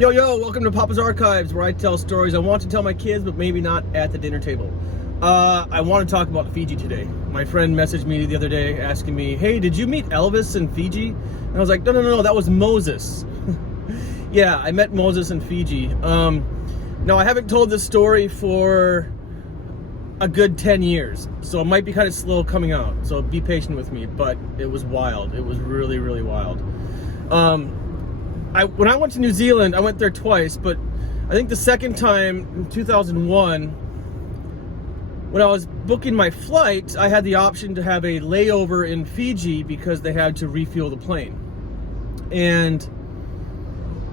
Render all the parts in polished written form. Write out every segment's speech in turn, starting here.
Yo, welcome to Papa's Archives, where I tell stories I want to tell my kids, but maybe not at the dinner table. I want to talk about Fiji today. My friend messaged me the other day asking me, hey, did you meet Elvis in Fiji? And I was like, no, that was Moses. Yeah, I met Moses in Fiji. Now, I haven't told this story for a good 10 years, so it might be kind of slow coming out, so be patient with me, but it was wild. It was really, really wild. When I went to New Zealand, I went there twice, but I think the second time in 2001, when I was booking my flight, I had the option to have a layover in Fiji because they had to refuel the plane. And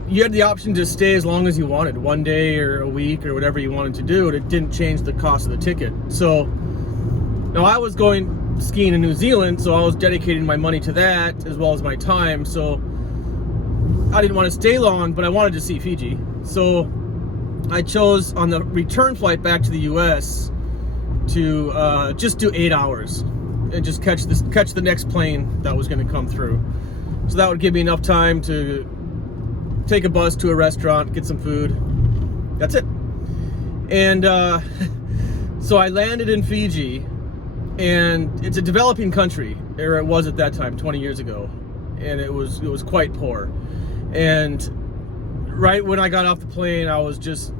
you had the option to stay as long as you wanted, one day or a week or whatever you wanted to do, and it didn't change the cost of the ticket. So now I was going skiing in New Zealand, so I was dedicating my money to that as well as my time. So I didn't want to stay long, but I wanted to see Fiji. So I chose on the return flight back to the US to just do 8 hours and just catch the next plane that was going to come through. So that would give me enough time to take a bus to a restaurant, get some food. That's it. And so I landed in Fiji, and it's a developing country, or it was at that time, 20 years ago, and it was quite poor. And right when I got off the plane, I was just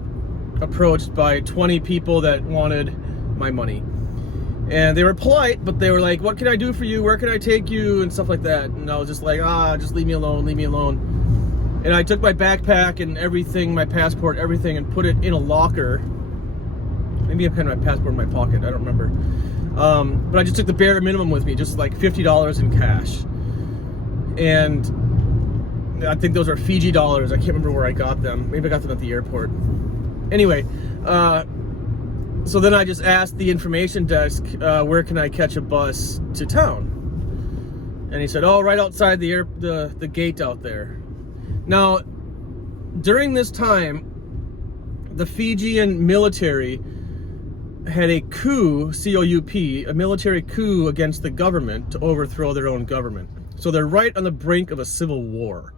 approached by 20 people that wanted my money. And they were polite, but they were like, what can I do for you? Where can I take you? And stuff like that. And I was just like, just leave me alone, leave me alone. And I took my backpack and everything, my passport, everything, and put it in a locker. Maybe I had my passport in my pocket, I don't remember. But I just took the bare minimum with me, just like $50 in cash. And I think those are Fiji dollars. I can't remember where I got them. Maybe I got them at the airport. Anyway, so then I just asked the information desk, where can I catch a bus to town? And he said, oh, right outside the gate out there. Now, during this time, the Fijian military had a coup, C-O-U-P, a military coup against the government to overthrow their own government. So they're right on the brink of a civil war.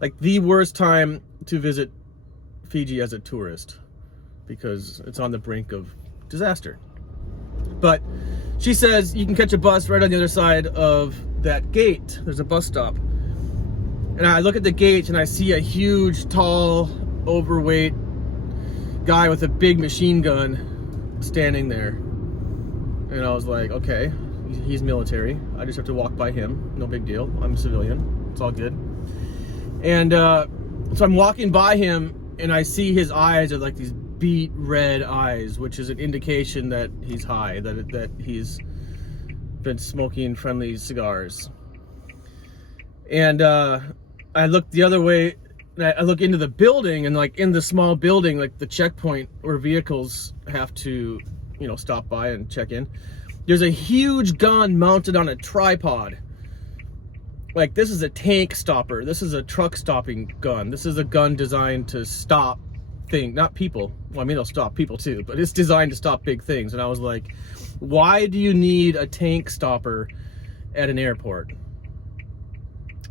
Like the worst time to visit Fiji as a tourist, because it's on the brink of disaster. But she says you can catch a bus right on the other side of that gate. There's a bus stop. And I look at the gate and I see a huge, tall, overweight guy with a big machine gun standing there. And I was like, okay, he's military. I just have to walk by him. No big deal. I'm a civilian. It's all good. And so I'm walking by him and I see his eyes are like these beet red eyes, which is an indication that he's high, that he's been smoking friendly cigars. And I look the other way, and I look into the building, and like in the small building, like the checkpoint where vehicles have to, stop by and check in, there's a huge gun mounted on a tripod. Like, this is a tank stopper. This is a truck stopping gun. This is a gun designed to stop things, not people. Well, I mean, it'll stop people too, but it's designed to stop big things. And I was like, why do you need a tank stopper at an airport?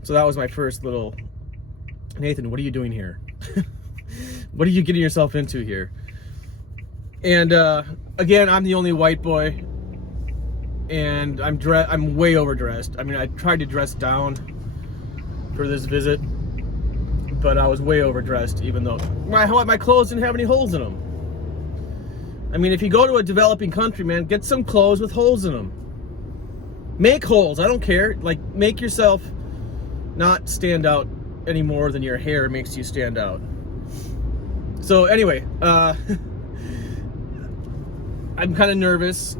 So that was my first little, Nathan, what are you doing here? What are you getting yourself into here? And again, I'm the only white boy, and I'm way overdressed. I mean, I tried to dress down for this visit, but I was way overdressed, even though my clothes didn't have any holes in them. I mean, if you go to a developing country, man, get some clothes with holes in them. Make holes, I don't care. Like, make yourself not stand out any more than your hair makes you stand out. So anyway, I'm kind of nervous.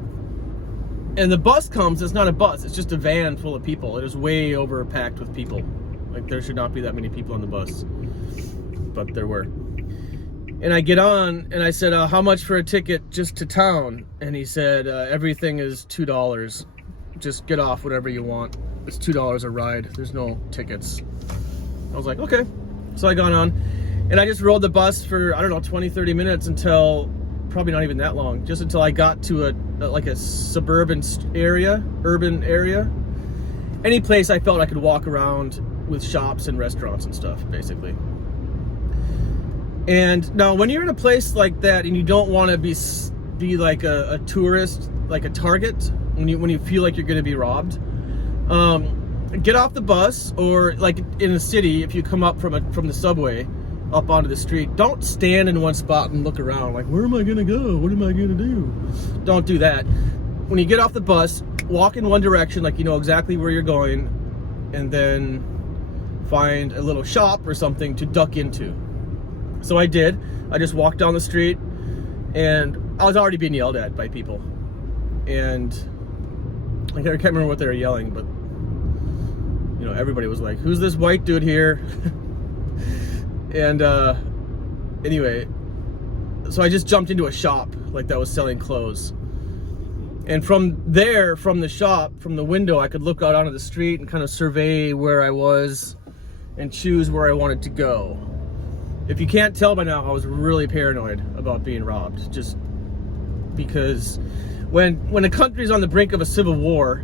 And the bus comes, it's not a bus, it's just a van full of people. It is way overpacked with people. Like, there should not be that many people on the bus. But there were. And I get on, and I said, how much for a ticket just to town? And he said, everything is $2. Just get off whatever you want. It's $2 a ride. There's no tickets. I was like, okay. So I got on, and I just rode the bus for, I don't know, 20, 30 minutes until, probably not even that long, just until I got to a suburban area, urban area. Any place I felt I could walk around with shops and restaurants and stuff, basically. And now when you're in a place like that and you don't want to be like a tourist, like a target, when you feel like you're going to be robbed, get off the bus, or like in a city, if you come up from the subway up onto the street, don't stand in one spot and look around like, where am I going to go? What am I going to do? Don't do that. When you get off the bus, walk in one direction like you know exactly where you're going, and then find a little shop or something to duck into. So I did. I just walked down the street, and I was already being yelled at by people. And I can't remember what they were yelling, but you know, everybody was like, who's this white dude here? And anyway, so I just jumped into a shop like that was selling clothes. And from there, from the shop, from the window, I could look out onto the street and kind of survey where I was and choose where I wanted to go. If you can't tell by now, I was really paranoid about being robbed, just because when a country's on the brink of a civil war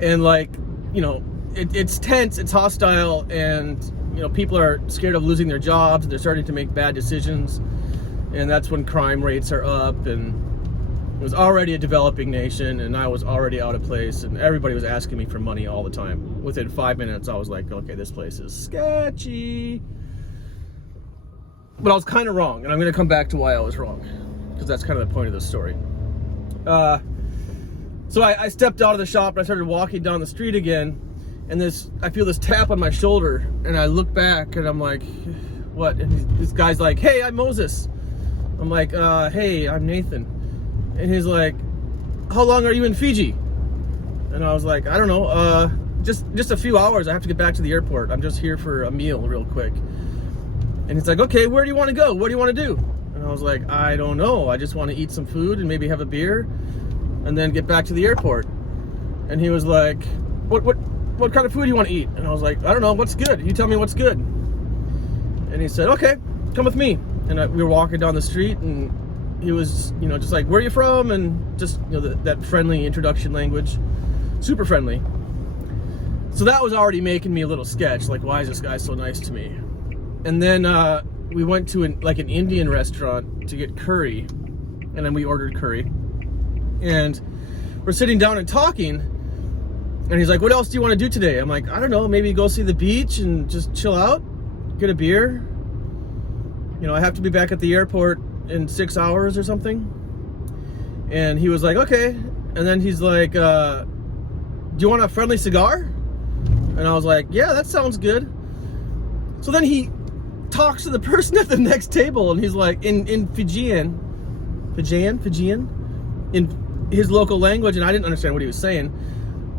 and like, you know, it's tense, it's hostile, and you know, people are scared of losing their jobs, they're starting to make bad decisions, and that's when crime rates are up. And it was already a developing nation, and I was already out of place, and everybody was asking me for money all the time. Within 5 minutes, I was like, okay, this place is sketchy. But I was kind of wrong, and I'm going to come back to why I was wrong, because that's kind of the point of this story. So I stepped out of the shop, and I started walking down the street again, and I feel this tap on my shoulder, and I look back, and I'm like, what? And this guy's like, hey, I'm Moses. I'm like, hey, I'm Nathan. And he's like, how long are you in Fiji? And I was like, I don't know, just a few hours. I have to get back to the airport. I'm just here for a meal real quick. And he's like, okay, where do you want to go? What do you want to do? And I was like, I don't know. I just want to eat some food and maybe have a beer and then get back to the airport. And he was like, what kind of food do you want to eat? And I was like, I don't know, what's good? You tell me what's good. And he said, okay, come with me. And we were walking down the street, and he was, you know, just like, where are you from? And just, you know, that friendly introduction language, super friendly. So that was already making me a little sketch, like, why is this guy so nice to me? And then we went to an Indian restaurant to get curry, and then we ordered curry. And we're sitting down and talking, and he's like, what else do you want to do today? I'm like, I don't know, maybe go see the beach and just chill out, get a beer. You know, I have to be back at the airport in 6 hours or something. And he was like, okay. And then he's like, do you want a friendly cigar? And I was like, yeah, that sounds good. So then he talks to the person at the next table, and he's like, in Fijian, in his local language, and I didn't understand what he was saying,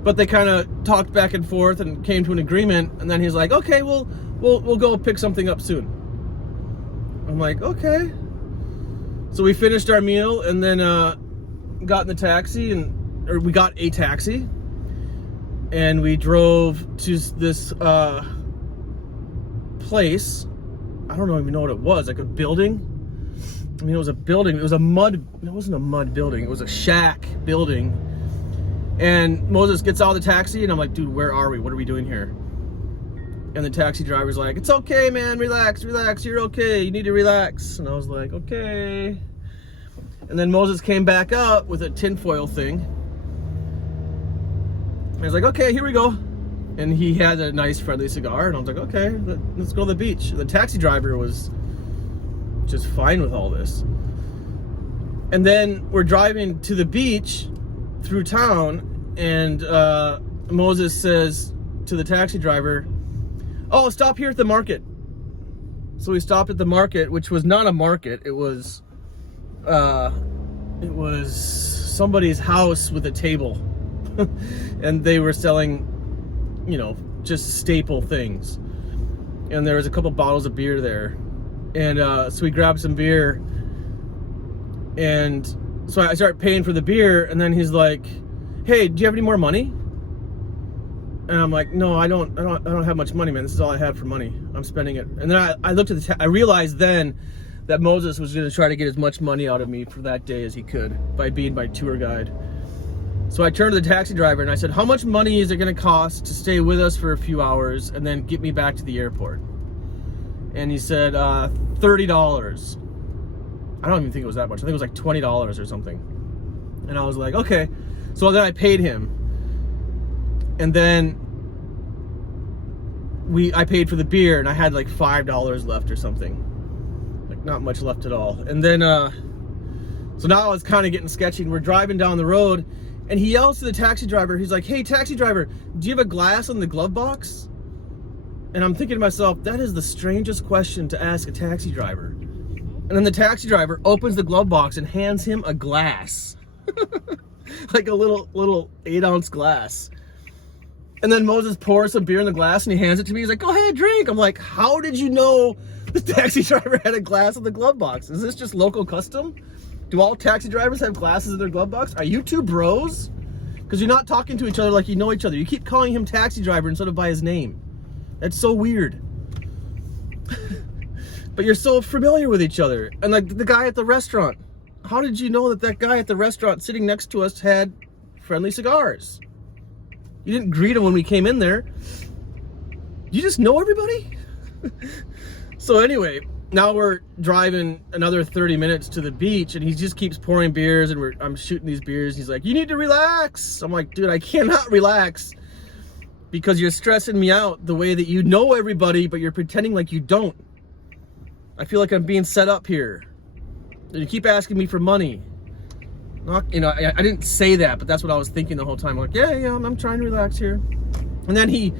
but they kind of talked back and forth and came to an agreement. And then he's like, okay, we'll go pick something up soon. I'm like, okay. So we finished our meal, and then got in the taxi, or we got a taxi, and we drove to this place. I don't even know what it was, like a building. I mean, it was a building. It wasn't a mud building. It was a shack building. And Moses gets out of the taxi, and I'm like, dude, where are we? What are we doing here? And the taxi driver's like, it's okay, man, relax, you're okay, you need to relax. And I was like, okay. And then Moses came back up with a tinfoil thing. And I was like, okay, here we go. And he had a nice friendly cigar, and I was like, okay, let's go to the beach. The taxi driver was just fine with all this. And then we're driving to the beach through town, and Moses says to the taxi driver, oh, stop here at the market. So we stopped at the market, which was not a market. It was somebody's house with a table. And they were selling, you know, just staple things. And there was a couple bottles of beer there. And so we grabbed some beer. And so I started paying for the beer, and then he's like, hey, do you have any more money? And I'm like, no, I don't have much money, man. This is all I have for money. I'm spending it. And then I looked at I realized then that Moses was going to try to get as much money out of me for that day as he could by being my tour guide. So I turned to the taxi driver and I said, how much money is it going to cost to stay with us for a few hours and then get me back to the airport? And he said, $30. I don't even think it was that much. I think it was like $20 or something. And I was like, okay. So then I paid him. And then I paid for the beer and I had like $5 left or something. Like not much left at all. And then, so now it's kind of getting sketchy and we're driving down the road and he yells to the taxi driver. He's like, hey, taxi driver, do you have a glass on the glove box? And I'm thinking to myself, that is the strangest question to ask a taxi driver. And then the taxi driver opens the glove box and hands him a glass. Like a little 8-ounce glass. And then Moses pours some beer in the glass and he hands it to me. He's like, go ahead, drink. I'm like, how did you know the taxi driver had a glass in the glove box? Is this just local custom? Do all taxi drivers have glasses in their glove box? Are you two bros? Because you're not talking to each other like you know each other. You keep calling him taxi driver instead of by his name. That's so weird. But you're so familiar with each other. And like the guy at the restaurant. How did you know that guy at the restaurant sitting next to us had friendly cigars? You didn't greet him when we came in there. You just know everybody? So anyway, now we're driving another 30 minutes to the beach and he just keeps pouring beers and I'm shooting these beers. He's like, you need to relax. I'm like, dude, I cannot relax because you're stressing me out the way that you know everybody, but you're pretending like you don't. I feel like I'm being set up here. You keep asking me for money. Not, you know, I didn't say that, but that's what I was thinking the whole time. I'm like, yeah, I'm trying to relax here. And then he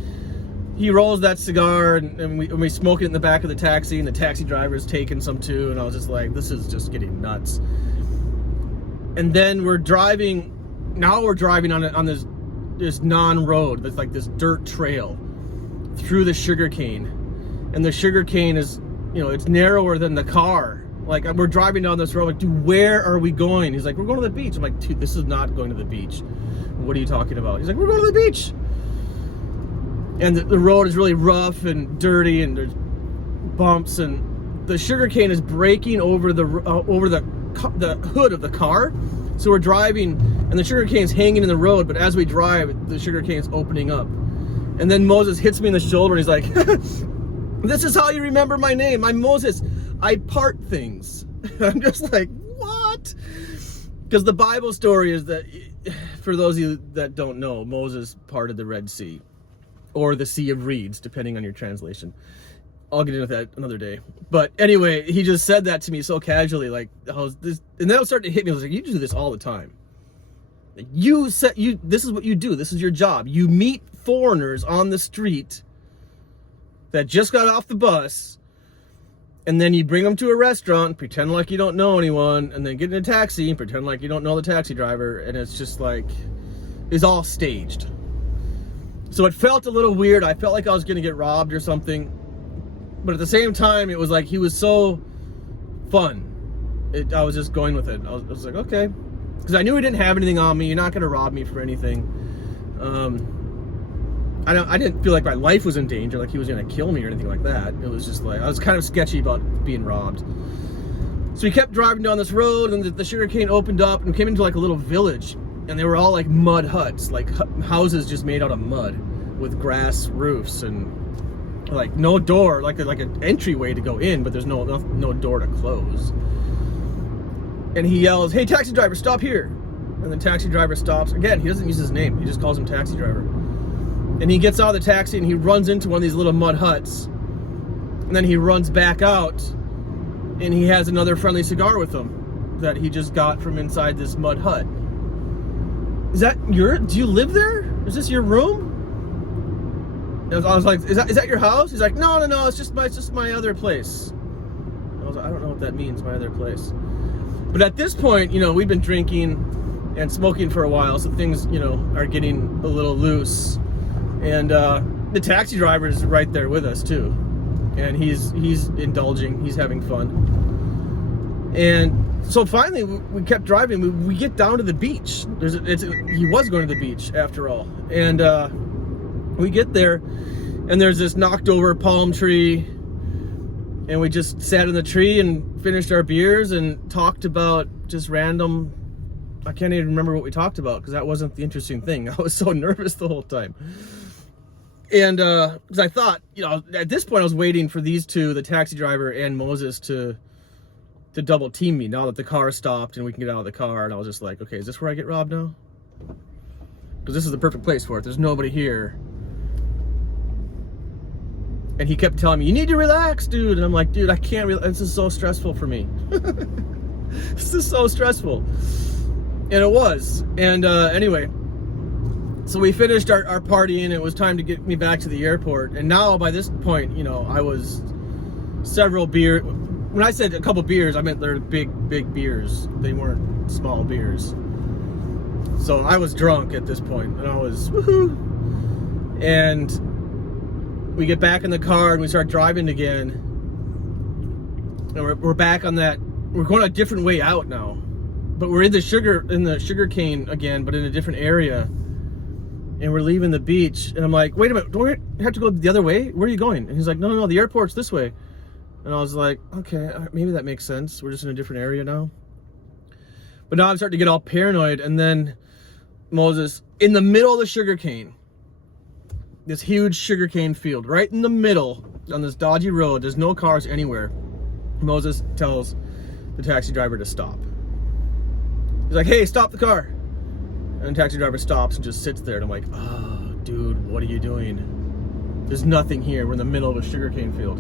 rolls that cigar and we smoke it in the back of the taxi and the taxi driver's taking some too. And I was just like, this is just getting nuts. And then we're driving on this non-road. That's like this dirt trail through the sugarcane. And the sugarcane is, you know, it's narrower than the car. Like, we're driving down this road, like, dude, where are we going? He's like, we're going to the beach. I'm like, dude, this is not going to the beach. What are you talking about? He's like, we're going to the beach. And the road is really rough and dirty and there's bumps and the sugarcane is breaking over the hood of the car. So we're driving and the sugarcane's hanging in the road, but as we drive, the sugarcane's opening up. And then Moses hits me in the shoulder and he's like, this is how you remember my name. I'm Moses. I part things. I'm just like, what? Because the Bible story is that, for those of you that don't know, Moses parted the Red Sea, or the Sea of Reeds, depending on your translation. I'll get into that another day. But anyway, he just said that to me so casually, like, this, and then it started to hit me. I was like, you do this all the time. This is what you do. This is your job. You meet foreigners on the street that just got off the bus, and then you bring them to a restaurant, pretend like you don't know anyone, and then get in a taxi and pretend like you don't know the taxi driver, and it's just like, it's all staged. So it felt a little weird. I felt like I was gonna get robbed or something, but at the same time, it was like, he was so fun. I was just going with it. I was like, okay. Because I knew he didn't have anything on me. You're not gonna rob me for anything. I didn't feel like my life was in danger, like he was gonna kill me or anything like that. It was just like, I was kind of sketchy about being robbed. So we kept driving down this road and the sugarcane opened up and we came into like a little village and they were all like mud huts, like houses just made out of mud with grass roofs and like no door, like an entryway to go in, but there's no door to close. And he yells, hey, taxi driver, stop here. And the taxi driver stops. Again, he doesn't use his name. He just calls him taxi driver. And he gets out of the taxi and he runs into one of these little mud huts. And then he runs back out and he has another friendly cigar with him that he just got from inside this mud hut. Do you live there? Is this your room? And I was like, is that your house? He's like, no, it's just my other place. I was like, I don't know what that means, my other place. But at this point, you know, we've been drinking and smoking for a while, so things, you know, are getting a little loose. And the taxi driver is right there with us too, and he's indulging, he's having fun. And so finally, we kept driving. We get down to the beach. He was going to the beach after all, and we get there, and there's this knocked over palm tree, and we just sat in the tree and finished our beers and talked about just random I can't even remember what we talked about because that wasn't the interesting thing. I was so nervous the whole time. And because I thought, you know, at this point I was waiting for these two, the taxi driver and Moses, to double team me now that the car stopped and we can get out of the car. And I was just like, okay, is this where I get robbed now? Because this is the perfect place for it. There's nobody here. And he kept telling me, you need to relax, dude. And I'm like, dude, I can't relax. This is so stressful for me. This is so stressful. And it was. And anyway, so we finished our partying. It was time to get me back to the airport. And now by this point, you know, I was several beers. When I said a couple beers, I meant they're big beers. They weren't small beers. So I was drunk at this point, and I was woohoo. And we get back in the car and we start driving again. And we're back on that. We're going a different way out now, but we're in the sugar cane again, but in a different area. And we're leaving the beach, and I'm like, wait a minute, don't we have to go the other way? Where are you going? And he's like, no, the airport's this way. And I was like, okay, maybe that makes sense. We're just in a different area now. But now I'm starting to get all paranoid. And then Moses, in the middle of the sugar cane, this huge sugarcane field, right in the middle on this dodgy road, there's no cars anywhere. Moses tells the taxi driver to stop. He's like, hey, stop the car. And the taxi driver stops and just sits there. And I'm like, oh, dude, what are you doing? There's nothing here. We're in the middle of a sugarcane field.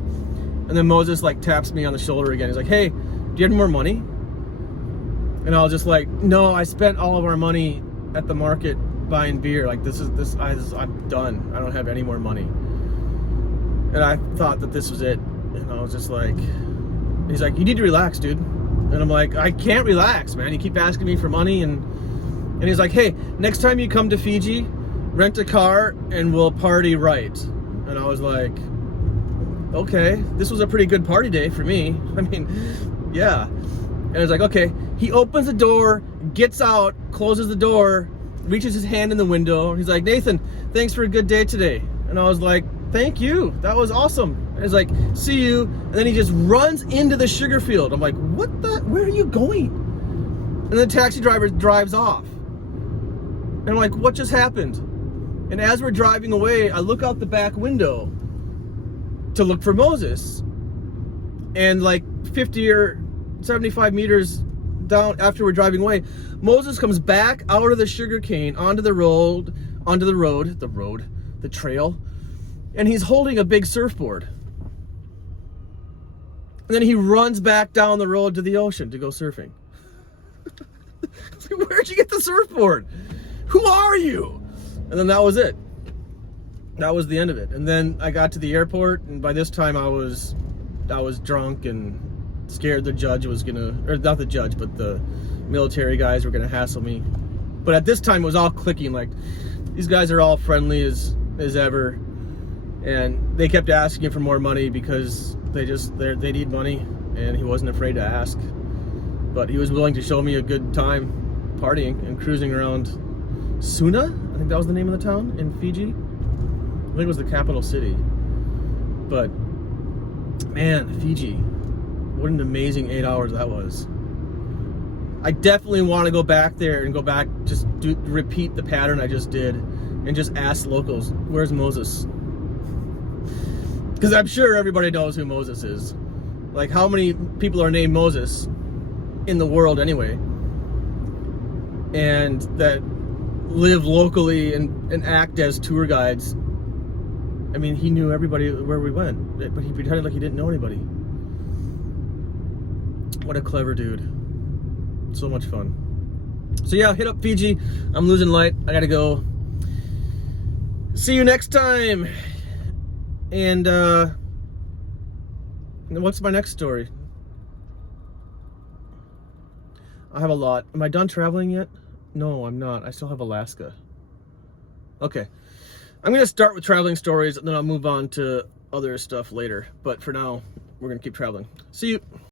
And then Moses like taps me on the shoulder again. He's like, hey, do you have any more money? And I was just like, no, I spent all of our money at the market buying beer. Like I'm done. I don't have any more money. And I thought that this was it. And I was just like, he's like, you need to relax, dude. And I'm like, I can't relax, man. You keep asking me for money. And he's like, hey, next time you come to Fiji, rent a car and we'll party right. And I was like, okay, this was a pretty good party day for me. I mean, yeah. And it's like, okay. He opens the door, gets out, closes the door, reaches his hand in the window. He's like, Nathan, thanks for a good day today. And I was like, thank you. That was awesome. And he's like, see you. And then he just runs into the sugar field. I'm like, what the? Where are you going? And the taxi driver drives off. And I'm like, what just happened? And as we're driving away, I look out the back window to look for Moses. And like 50 or 75 meters down after we're driving away, Moses comes back out of the sugar cane onto the trail, and he's holding a big surfboard. And then he runs back down the road to the ocean to go surfing. Where'd you get the surfboard? Who are you? And then that was it. That was the end of it. And then I got to the airport, and by this time I was drunk and scared the judge was gonna, or not the judge, but the military guys were gonna hassle me. But at this time it was all clicking. Like, these guys are all friendly as ever, and they kept asking for more money because they need money, and he wasn't afraid to ask. But he was willing to show me a good time partying and cruising around Suna, I think that was the name of the town in Fiji. I think it was the capital city. But man, Fiji, what an amazing 8 hours that was. I definitely want to go back there and repeat the pattern I just did and just ask locals, where's Moses? Because I'm sure everybody knows who Moses is. Like, how many people are named Moses in the world anyway? And that live locally and act as tour guides. I mean, he knew everybody where we went, but he pretended like he didn't know anybody. What a clever dude. So much fun. So yeah, hit up Fiji. I'm losing light. I gotta go. See you next time. And what's my next story? I have a lot. Am I done traveling yet? No, I'm not. I still have Alaska. Okay. I'm going to start with traveling stories, and then I'll move on to other stuff later. But for now, we're going to keep traveling. See you.